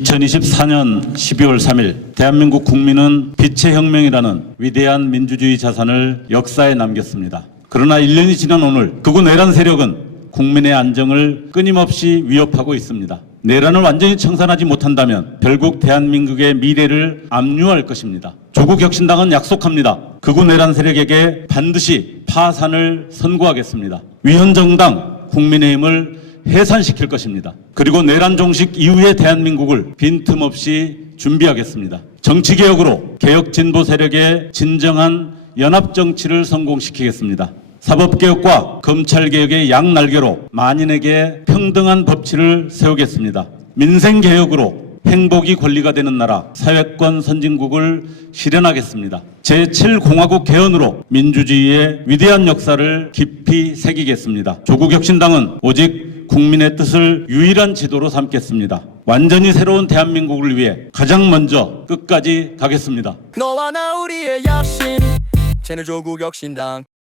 2024년 12월 3일 대한민국 국민은 빛의 혁명이라는 위대한 민주주의 자산을 역사에 남겼습니다. 그러나 1년이 지난 오늘 극우 내란 세력은 국민의 안정을 끊임없이 위협하고 있습니다. 내란을 완전히 청산하지 못한다면 결국 대한민국의 미래를 압류할 것입니다. 조국 혁신당은 약속합니다. 극우 내란 세력에게 반드시 파산을 선고하겠습니다. 위헌정당 국민의힘을 해산시킬 것입니다. 그리고 내란 종식 이후의 대한민국을 빈틈없이 준비하겠습니다. 정치개혁으로 개혁 진보 세력의 진정한 연합 정치를 성공시키겠습니다. 사법개혁과 검찰개혁의 양날개로 만인에게 평등한 법치를 세우겠습니다. 민생개혁으로 행복이 권리가 되는 나라, 사회권 선진국을 실현하겠습니다. 제7공화국 개헌으로 민주주의의 위대한 역사를 깊이 새기겠습니다. 조국혁신당은 오직 국민의 뜻을 유일한 지도로 삼겠습니다. 완전히 새로운 대한민국을 위해 가장 먼저 끝까지 가겠습니다. 너와 나 우리의 약신 쟤는 조국 혁신당